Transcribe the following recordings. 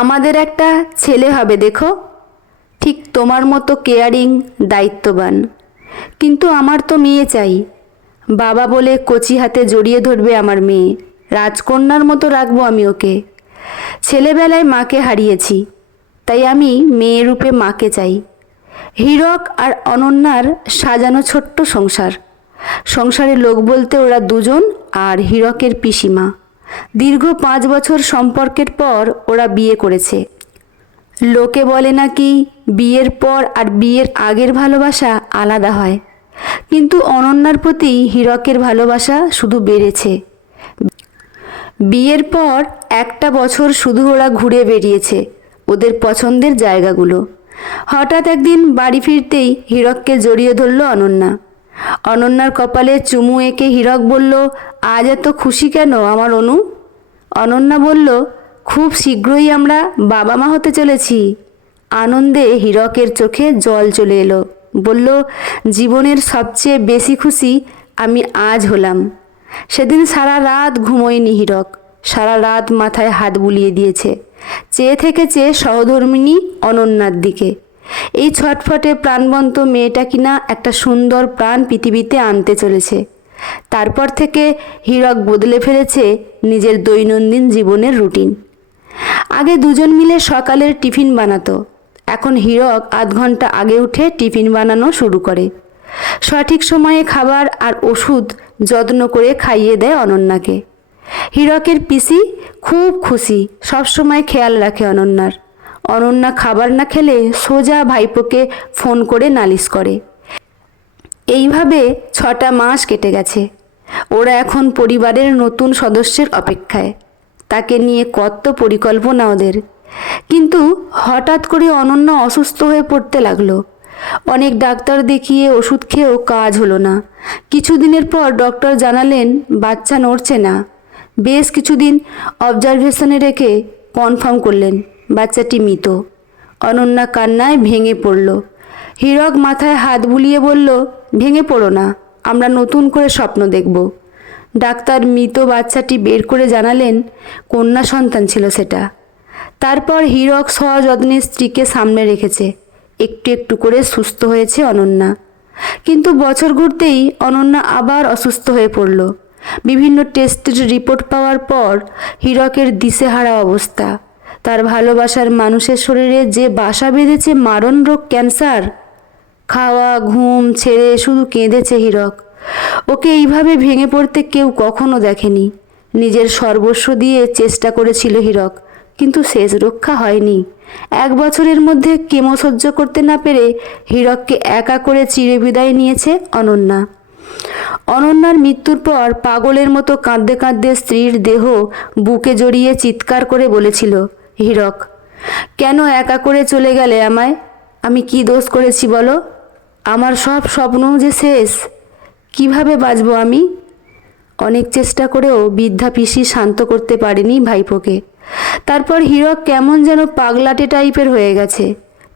আমাদের একটা ছেলে হবে দেখো, ঠিক তোমার মতো কেয়ারিং, দায়িত্ববান। কিন্তু আমার তো মেয়ে চাই। বাবা বলে কচি হাতে জড়িয়ে ধরবে আমার মেয়ে, রাজকন্যার মতো রাখবো আমি ওকে। ছেলেবেলায় মাকে হারিয়েছি, তাই আমি মেয়ে রূপে মাকে চাই। হীরক আর অনন্যার সাজানো ছোট্ট সংসার। সংসারে লোক বলতে ওরা দুজন আর হীরকের পিসিমা। দীর্ঘ 5 বছর সম্পর্কের পর ওরা বিয়ে করেছে। লোকে বলে নাকি বিয়ের পর আর বিয়ের আগের ভালোবাসা আলাদা হয়, কিন্তু অনন্যার প্রতি হীরকের ভালোবাসা শুধু বেড়েছে। বিয়ের পর একটা বছর শুধু ওরা ঘুরে বেরিয়েছে ওদের পছন্দের জায়গাগুলো। হঠাৎ একদিন বাড়ি ফিরতেই হীরককে জড়িয়ে ধরল অনন্যা। অনন্যার কপালে চুমু এঁকে হীরক বলল, আজ এত খুশি কেন আমার অনু? অনন্যা বলল, খুব শীঘ্রই আমরা বাবা মা হতে চলেছি। আনন্দে হীরকের চোখে জল চলে এলো। বলল, জীবনের সবচেয়ে বেশি খুশি আমি আজ হলাম। সেদিন সারা রাত ঘুমোয়নি হীরক, সারা রাত মাথায় হাত বুলিয়ে দিয়েছে। চেয়ে থেকেছে সহধর্মিণী অনন্যার দিকে। এই ছটফটে প্রাণবন্ত মেয়েটা কিনা একটা সুন্দর প্রাণ পৃথিবীতে আনতে চলেছে। তারপর থেকে হীরক বদলে ফেলেছে নিজের দৈনন্দিন জীবনের রুটিন। আগে দুজন মিলে সকালের টিফিন বানাতো, এখন হীরক আধ ঘন্টা আগে উঠে টিফিন বানানো শুরু করে। সঠিক সময়ে খাবার আর ওষুধ যত্ন করে খাইয়ে দেয় অনন্যাকে। হীরকের পিসি খুব খুশি, সবসময় খেয়াল রাখে অনন্যার। অনন্যা খাবার না খেলে সোজা ভাইপোকে ফোন করে নালিশ করে। এইভাবে 6টা মাস কেটে গেছে। ওরা এখন পরিবারের নতুন সদস্যের অপেক্ষায়। তাকে নিয়ে কত পরিকল্পনা ওদের। কিন্তু হঠাৎ করে অনন্যা অসুস্থ হয়ে পড়তে লাগলো। অনেক ডাক্তার দেখিয়ে ওষুধ খেয়েও কাজ হলো না। কিছুদিনের পর ডক্টর জানালেন বাচ্চা নড়ছে না। বেশ কিছুদিন অবজারভেশনে রেখে কনফার্ম করলেন বাচ্চাটি মৃত। অনন্যা কান্নায় ভেঙে পড়ল। হীরক মাথায় হাত বুলিয়ে বলল, ভেঙে পড়ো না, আমরা নতুন করে স্বপ্ন দেখব। ডাক্তার মৃত বাচ্চাটি বের করে জানালেন কন্যা সন্তান ছিল সেটা। তারপর হীরক সযত্নে স্ত্রীকে সামনে রেখেছে। একটু একটু করে সুস্থ হয়েছে অনন্যা। কিন্তু বছর ঘুরতেই অনন্যা আবার অসুস্থ হয়ে পড়ল। বিভিন্ন টেস্টের রিপোর্ট পাওয়ার পর হীরকের দিশেহারা অবস্থা। তার ভালোবাসার মানুষের শরীরে যে বাসা বেঁধেছে মারণ রোগ ক্যান্সার। খাওয়া ঘুম ছেড়ে শুধু কেঁদেছে হীরক। ওকে এইভাবে ভেঙে পড়তে কেউ কখনো দেখেনি। নিজের সর্বস্ব দিয়ে চেষ্টা করেছিল হীরক, কিন্তু শেষ রক্ষা হয়নি। 1 বছরের মধ্যে কেমো সহ্য করতে না পেরে হীরককে একা করে চিরবিদায় নিয়েছে অনন্যা। অনন্যার মৃত্যুর পর পাগলের মতো কাঁদতে কাঁদতে স্ত্রীর দেহ বুকে জড়িয়ে চিৎকার করে বলেছিল, হীরক, কেন একা করে চলে গেলে আমায়? আমি কি দোষ করেছি বলো? আমার সব স্বপ্ন যে শেষ, কিভাবে বাঁচবো আমি? অনেক চেষ্টা করেও বৃদ্ধা পিসি শান্ত করতে পারেনি ভাইপোকে। তারপর হীরক কেমন যেন পাগলাটে টাইপের হয়ে গেছে।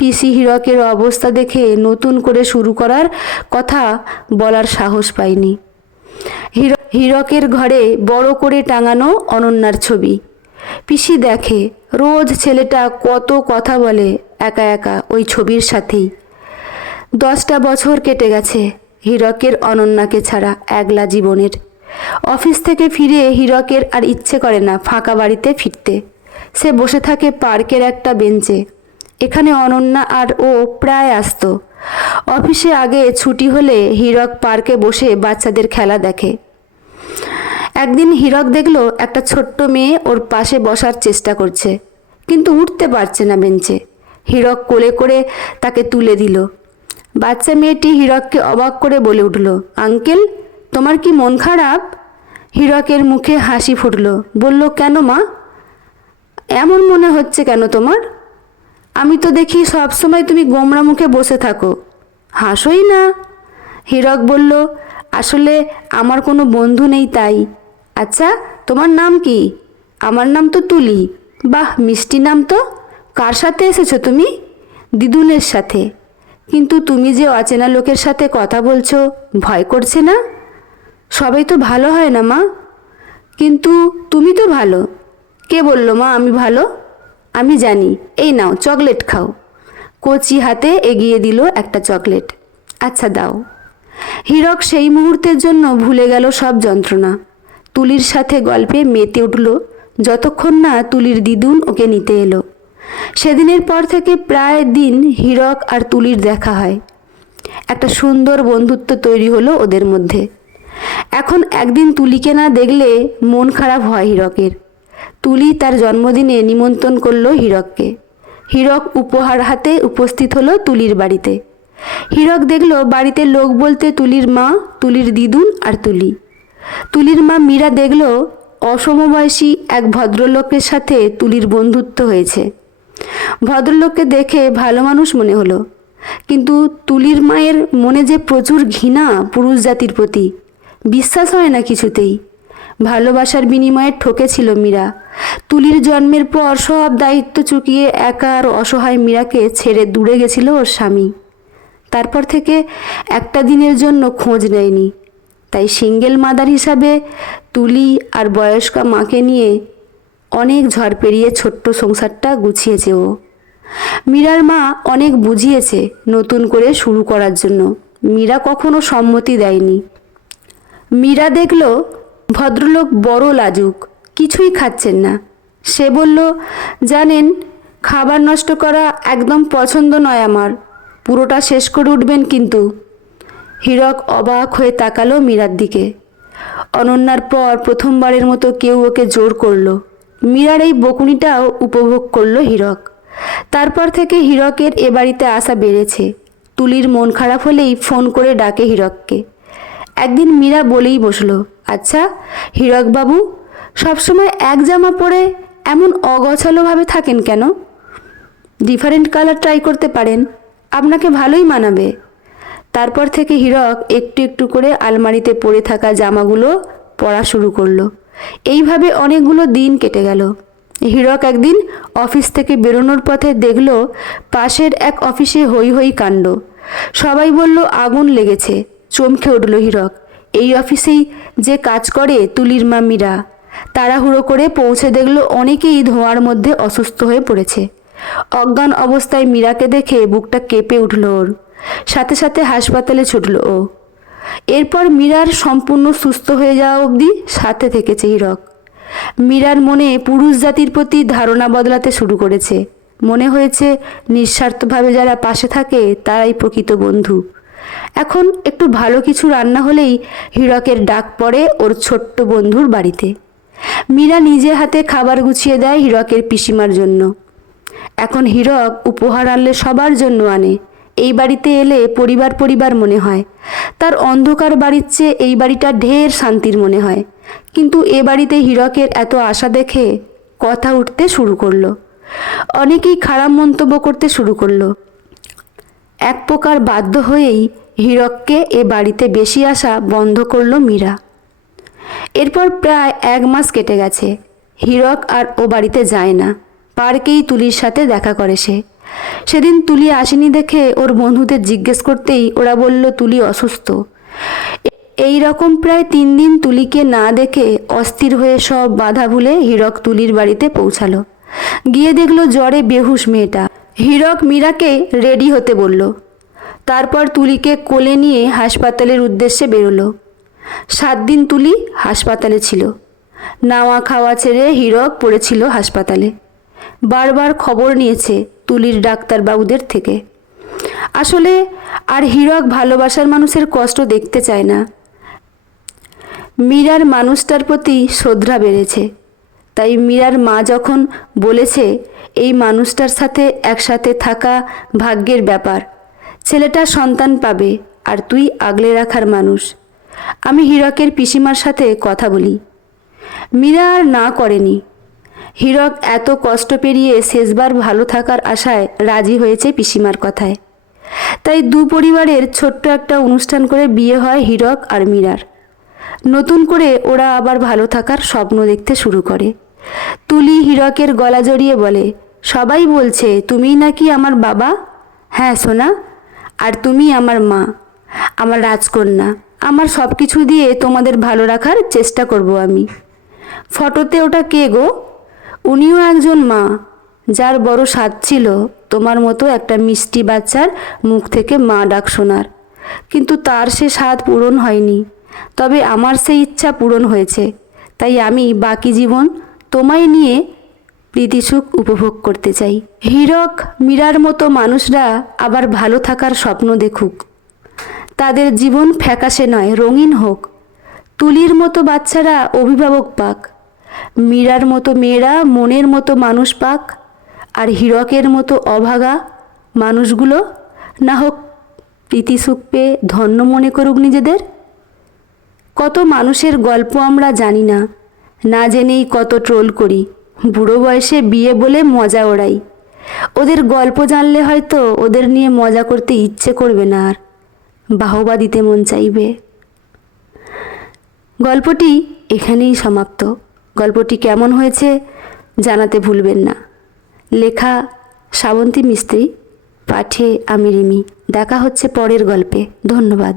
পিসি হীরকের অবস্থা দেখে নতুন করে শুরু করার কথা বলার সাহস পায়নি। হীরকের ঘরে বড় করে টাঙানো অনন্যার ছবি। পিসি দেখে রোজ ছেলেটা কত কথা বলে একা একা ওই ছবির সাথেই। 10টা বছর কেটে গেছে হীরকের অনন্যাকে ছাড়া একলা জীবনের। অফিস থেকে ফিরে হীরকের আর ইচ্ছে করে না ফাঁকা বাড়িতে ফিরতে। সে বসে থাকে পার্কের একটা বেঞ্চে। এখানে অনন্যা আর ও প্রায় আসতো। অফিসে আগে ছুটি হলে হীরক পার্কে বসে বাচ্চাদের খেলা দেখে। একদিন হীরক দেখলো একটা ছোট্ট মেয়ে ওর পাশে বসার চেষ্টা করছে, কিন্তু উঠতে পারছে না বেঞ্চে। হীরক কোলে করে তাকে তুলে দিল। বাচ্চা মেয়েটি হীরককে অবাক করে বলে উঠল, আঙ্কেল, তোমার কি মন খারাপ? হীরকের মুখে হাসি ফুটল। বলল, কেন মা, এমন মনে হচ্ছে কেন তোমার? আমি তো দেখি সবসময় তুমি গোমড়া মুখে বসে থাকো, হাসোই না। হীরক বলল, আসলে আমার কোনো বন্ধু নেই তাই। আচ্ছা, তোমার নাম কি? আমার নাম তো তুলি। বাহ, মিষ্টি নাম তো। কার সাথে এসেছো তুমি? দিদুনের সাথে। কিন্তু তুমি যে অচেনা লোকের সাথে কথা বলছো, ভয় করছে না? সবাই তো ভালো হয় না মা। কিন্তু তুমি তো ভালো। কে বললো মা আমি ভালো? আমি জানি, এই নাও চকলেট খাও। কচি হাতে এগিয়ে দিল একটা চকলেট। আচ্ছা দাও। হীরক সেই মুহূর্তের জন্য ভুলে গেল সব যন্ত্রণা। তুলির সাথে গল্পে মেতে উঠল যতক্ষণ না তুলির দিদুন ওকে নিতে এলো। সেদিনের পর থেকে প্রায় দিন হীরক আর তুলির দেখা হয়। একটা সুন্দর বন্ধুত্ব তৈরি হলো ওদের মধ্যে। এখন একদিন তুলিকে না দেখলে মন খারাপ হয় হীরকের। তুলি তার জন্মদিনে নিমন্ত্রণ করলো হীরককে। হীরক উপহার হাতে উপস্থিত হলো তুলির বাড়িতে। হীরক দেখল বাড়িতে লোক বলতে তুলির মা, তুলির দিদুন আর তুলি। তুলির মা মীরা দেখল অসমবয়সী এক ভদ্রলোকের সাথে তুলির বন্ধুত্ব হয়েছে। ভদ্রলোককে দেখে ভালো মানুষ মনে হলো, কিন্তু তুলির মায়ের মনে যে প্রচুর ঘৃণা পুরুষ জাতির প্রতি। বিশ্বাস হয় না কিছুতেই। ভালোবাসার বিনিময়ে ঠকেছিল মীরা। তুলির জন্মের পর সব দায়িত্ব চুকিয়ে একা আর অসহায় মীরাকে ছেড়ে দূরে গেছিল ওর স্বামী। তারপর থেকে একটা দিনের জন্য খোঁজ নেয়নি। তাই সিঙ্গেল মাদার হিসাবে তুলি আর বয়স্কা মাকে নিয়ে অনেক ঝড় পেরিয়ে ছোট্ট সংসারটা গুছিয়েছে ও। মীরার মা অনেক বুঝিয়েছে নতুন করে শুরু করার জন্য। মীরা কখনো সম্মতি দেয়নি। মীরা দেখল ভদ্রলোক বড় লাজুক, কিছুই খাচ্ছেন না। সে বলল, জানেন, খাবার নষ্ট করা একদম পছন্দ নয় আমার। পুরোটা শেষ করে উঠবেন কিন্তু। হীরক অবাক হয়ে তাকালো মীরার দিকে। অনন্যার পর প্রথমবারের মতো কেউ ওকে জোর করলো। মীরার এই বকুনিটাও উপভোগ করলো হীরক। তারপর থেকে হীরকের এ বাড়িতে আসা বেড়েছে। তুলির মন খারাপ হলেই ফোন করে ডাকে হীরককে। একদিন মীরা বলেই বসলো, আচ্ছা হীরকবাবু, সবসময় এক জামা পরে এমন অগোছালোভাবে থাকেন কেন? ডিফারেন্ট কালার ট্রাই করতে পারেন, আপনাকে ভালোই মানাবে। তারপর থেকে হীরক একটু একটু করে আলমারিতে পড়ে থাকা জামাগুলো পরা শুরু করলো। এইভাবে অনেকগুলো দিন কেটে গেল। হীরক একদিন অফিস থেকে বেরোনোর পথে দেখল পাশের এক অফিসে হই হই কাণ্ড। সবাই বলল আগুন লেগেছে। চমকে উঠল হীরক। এই অফিসেই যে কাজ করে তুলির মা মীরা। তাড়াহুড়ো করে পৌঁছে দেখল অনেকেই ধোঁয়ার মধ্যে অসুস্থ হয়ে পড়েছে। অজ্ঞান অবস্থায় মীরাকে দেখে বুকটা কেঁপে উঠল ওর। সাথে সাথে হাসপাতালে ছুটল ও। এরপর মীরার সম্পূর্ণ সুস্থ হয়ে যাওয়া অবধি সাথে থেকেছে হীরক। মীরার মনে পুরুষ জাতির প্রতি ধারণা বদলাতে শুরু করেছে। মনে হয়েছে নিঃস্বার্থভাবে যারা পাশে থাকে তারাই প্রকৃত বন্ধু। এখন একটু ভালো কিছু রান্না হলেই হীরকের ডাক পড়ে ওর ছোট্ট বন্ধুর বাড়িতে। মীরা নিজে হাতে খাবার গুছিয়ে দেয় হীরকের পিসিমার জন্য। এখন হীরক উপহার আনলে সবার জন্য আনে। এই বাড়িতে এলে পরিবার পরিবার মনে হয়। তার অন্ধকার বাড়ির চেয়ে এই বাড়িটা ঢের শান্তির মনে হয়। কিন্তু এ বাড়িতে হীরকের এত আশা দেখে কথা উঠতে শুরু করলো। অনেকেই খারাপ মন্তব্য করতে শুরু করলো। এক প্রকার বাধ্য হয়েই হীরককে এ বাড়িতে বেশি আসা বন্ধ করলো মীরা। এরপর প্রায় 1 মাস কেটে গেছে। হীরক আর ও বাড়িতে যায় না। পার্কেই তুলির সাথে দেখা করে সে। সেদিন তুলি আসেনি দেখে ওর বন্ধুদের জিজ্ঞেস করতেই ওরা বলল তুলি অসুস্থ। এই রকম প্রায় 3 দিন তুলিকে না দেখে অস্থির হয়ে সব বাধা ভুলে হীরক তুলির বাড়িতে পৌঁছালো। গিয়ে দেখলো জ্বরে বেহুশ মেয়েটা। হীরক মীরাকে রেডি হতে বলল। তারপর তুলিকে কোলে নিয়ে হাসপাতালের উদ্দেশ্যে বেরোলো। 7 দিন তুলি হাসপাতালে ছিল। নাওয়া খাওয়া ছেড়ে হীরক পড়েছিল হাসপাতালে। বারবার খবর নিয়েছে তুলির ডাক্তারবাবুদের থেকে। আসলে আর হীরক ভালোবাসার মানুষের কষ্ট দেখতে চায় না। মীরার মানুষটার প্রতি শ্রদ্ধা বেড়েছে। তাই মীরার মা যখন বলেছে এই মানুষটার সাথে একসাথে থাকা ভাগ্যের ব্যাপার, ছেলেটা সন্তান পাবে আর তুই আগলে রাখার মানুষ। আমি হীরকের পিসিমার সাথে কথা বলি। মীরা আর না করেনি। হীরক এত কষ্ট পেরিয়ে শেষবার ভালো থাকার আশায় রাজি হয়েছে পিসিমার কথায়। তাই দু পরিবারের ছোট্ট একটা অনুষ্ঠান করে বিয়ে হয় হীরক আর মীরার। নতুন করে ওরা আবার ভালো থাকার স্বপ্ন দেখতে শুরু করে। তুলি হীরকের গলা জড়িয়ে বলে, সবাই বলছে তুমিই নাকি আমার বাবা। হ্যাঁ সোনা, আর তুমি আমার মা, আমার রাজকন্যা। আমার সব কিছু দিয়ে তোমাদের ভালো রাখার চেষ্টা করব আমি। ফটোতে ওটা কে গো? উনিও একজন মা। যার বড় স্বাদ ছিল তোমার মতো একটা মিষ্টি বাচ্চার মুখ থেকে মা ডাক শোনার, কিন্তু তার সে স্বাদ পূরণ হয়নি। তবে আমার সেই ইচ্ছা পূরণ হয়েছে, তাই আমি বাকি জীবন তোমায় নিয়ে প্রীতিসুখ উপভোগ করতে চাই। হীরক মীরার মতো মানুষরা আবার ভালো থাকার স্বপ্ন দেখুক, তাদের জীবন ফ্যাকাশে নয় রঙিন হোক। তুলির মতো বাচ্চারা অভিভাবক পাক, মীরার মতো মেয়েরা মনের মতো মানুষ পাক, আর হীরকের মতো অভাগা মানুষগুলো না হোক প্রীতিসুখ পেয়ে ধন্য মনে করুক নিজেদের। কত মানুষের গল্প আমরা জানি না, না জেনেই কত ট্রোল করি, বুড়ো বয়সে বিয়ে বলে মজা ওড়াই। ওদের গল্প জানলে হয়তো ওদের নিয়ে মজা করতে ইচ্ছে করবে না, আর বাহবা দিতে মন চাইবে। গল্পটি এখানেই সমাপ্ত। গল্পটি কেমন হয়েছে জানাতে ভুলবেন না। লেখা শ্রাবন্তী মিস্ত্রি, পাঠে আমি রিমি। দেখা হচ্ছে পরের গল্পে। ধন্যবাদ।